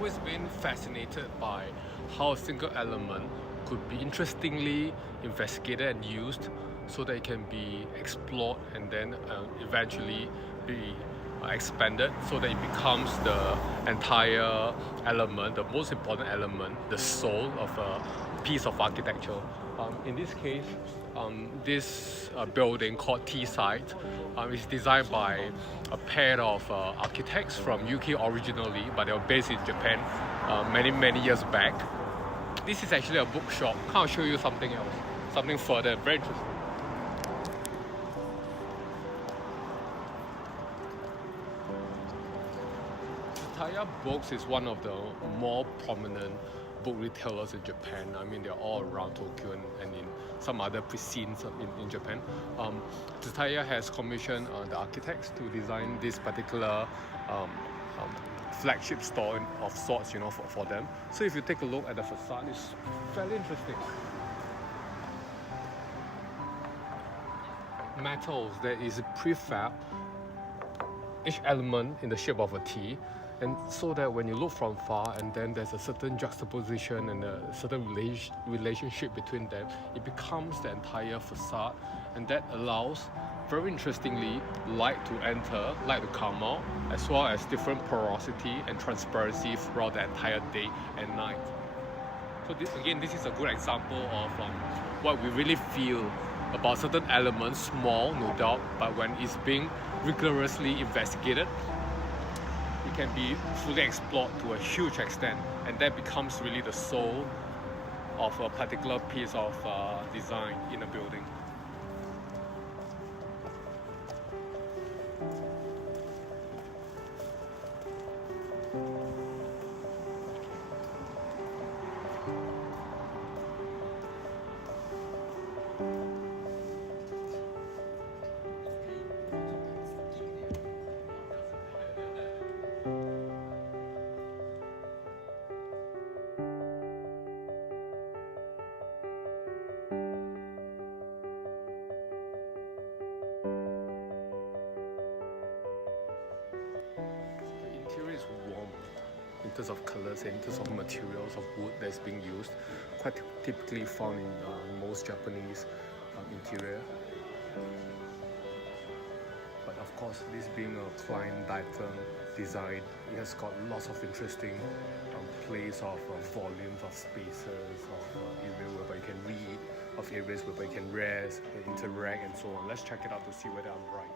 always been fascinated by how a single element could be interestingly investigated and used so that it can be explored and then eventually be expanded so that it becomes the entire element, the most important element, the soul of a piece of architecture. In this case, this building called T-Site is designed by a pair of architects from UK originally, but they were based in Japan many years back. This is actually a bookshop. I'll show you something else, something further, very interesting. Tsutaya Books is one of the more prominent book retailers in Japan. I mean, they're all around Tokyo and in some other precincts in Japan. Tsutaya has commissioned the architects to design this particular flagship store of sorts, for them. So if you take a look at the facade, it's fairly interesting. Metals, there is prefab, each element in the shape of a T, and so that when you look from far and then there's a certain juxtaposition and a certain relationship between them, it becomes the entire facade, and that allows, very interestingly, light to enter, light to come out, as well as different porosity and transparency throughout the entire day and night. So this is a good example of what we really feel about certain elements, small, no doubt, but when it's being rigorously investigated, it can be fully explored to a huge extent, and that becomes really the soul of a particular piece of design in a building. Warm in terms of colors and in terms of materials of wood that's being used, quite typically found in most Japanese interior. But of course, this being a Klein Dytham design, it has got lots of interesting plays of volumes of spaces, of areas whereby you can read, of areas whereby you can rest and interact and so on. Let's check it out to see whether I'm right.